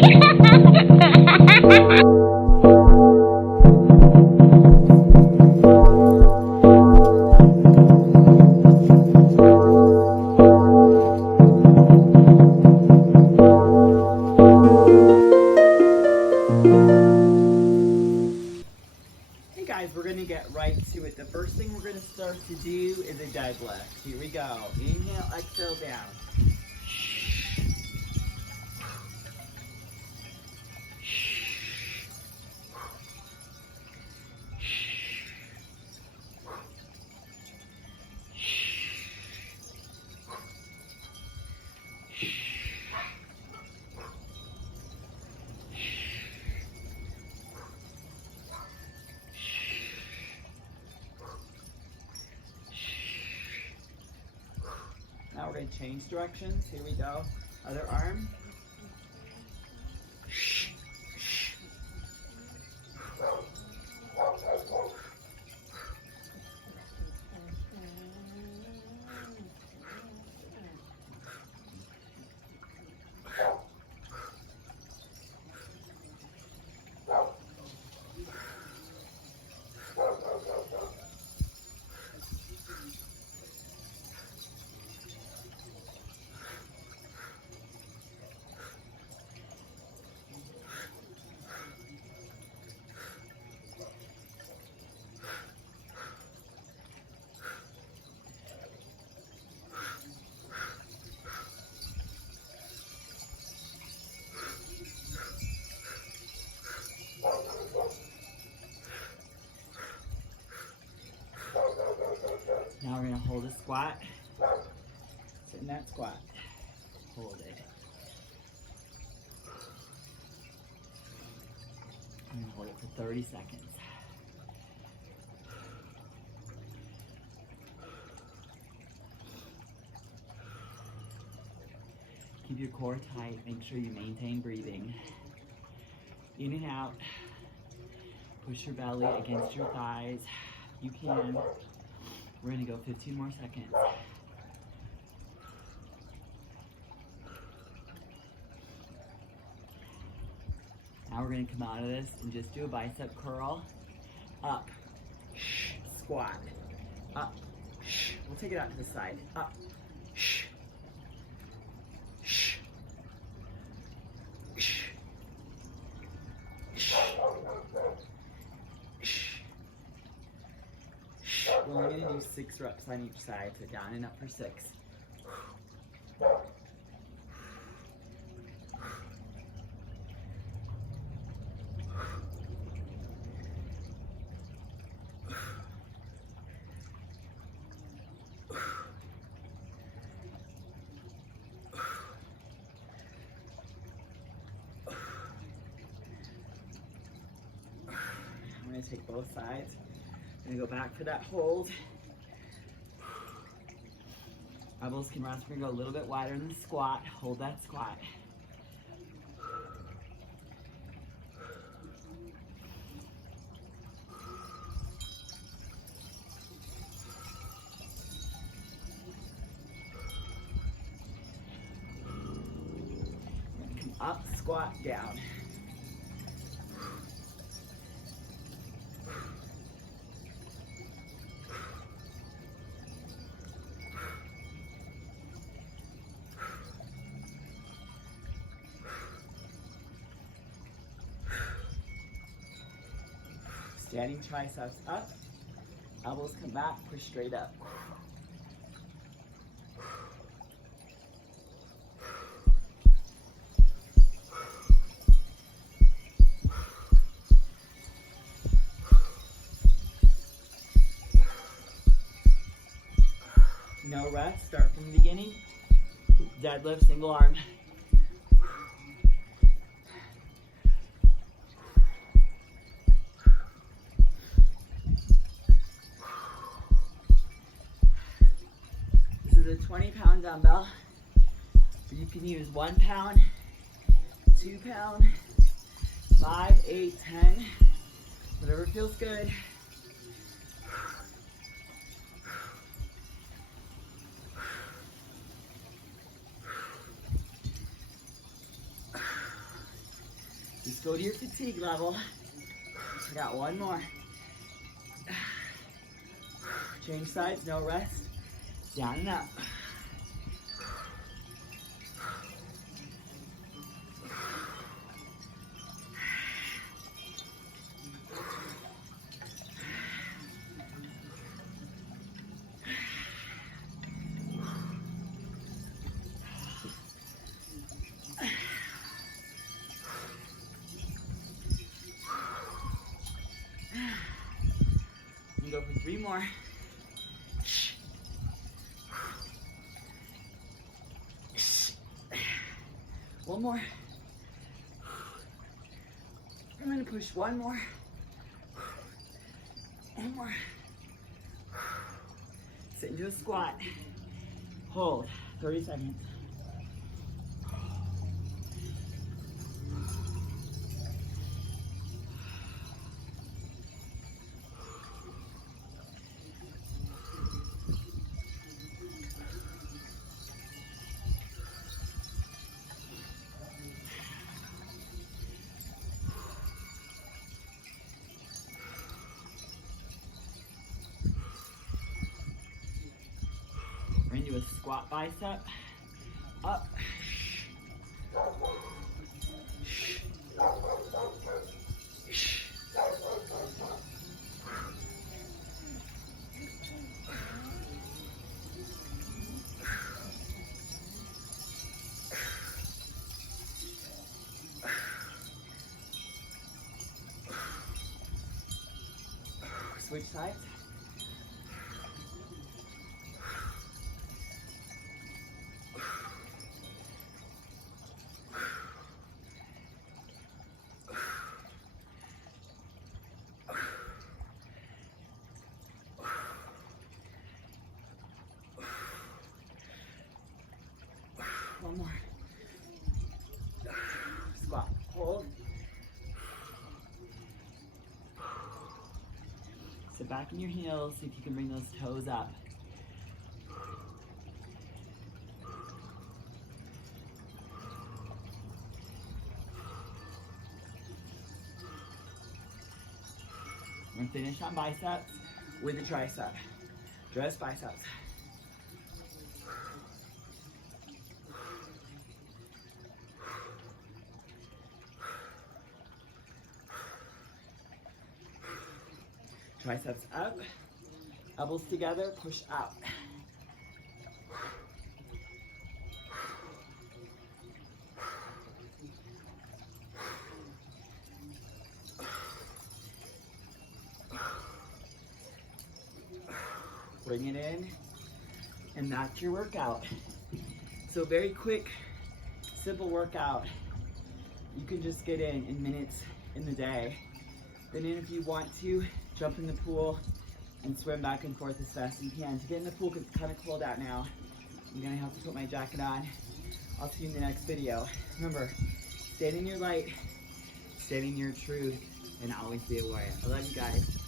We're going to get right to it. The first thing we're going to start to do is a deadlift. Here we go. Inhale, exhale, down. Now we're going to change directions. Here we go. Other arm. Now we're going to hold a squat. Sit in that squat. Hold it. I'm going to hold it for 30 seconds. Keep your core tight. Make sure you maintain breathing. In and out. Push your belly against your thighs. You can. We're going to go 15 more seconds. Now we're going to come out of this and just do a bicep curl. Up, squat, up. We'll take it out to the side. Up, we're only going to do 6 reps on each side, so down and up for 6. I'm going to take both sides. I'm going to go back for that hold. Elbows can rest. We're going to go a little bit wider than the squat. Hold that squat. Come up, squat, down. Standing triceps up, elbows come back, push straight up. No rest, start from the beginning. Deadlift, single arm. This is a 20-pound dumbbell. You can use 1 pound, 2 pound, 5, 8, 10, whatever feels good. Just go to your fatigue level. I got one more. Change sides, no rest. Down and up. And go for 3 more. One more. I'm gonna push one more. One more. Sit into a squat. Hold. 30 seconds. We're gonna do a squat bicep. Up. Switch sides. One more. Squat. Hold. Sit back in your heels. See if you can bring those toes up. We're gonna finish on biceps with a tricep. Just biceps. Triceps up, elbows together, push out. Bring it in, and that's your workout. So very quick, simple workout. You can just get in minutes in the day. Then if you want to, jump in the pool and swim back and forth as fast as you can. To get in the pool, because it's kind of cold out now, I'm gonna have to put my jacket on. I'll see you in the next video. Remember, stay in your light, stay in your truth, and always be aware. I love you guys.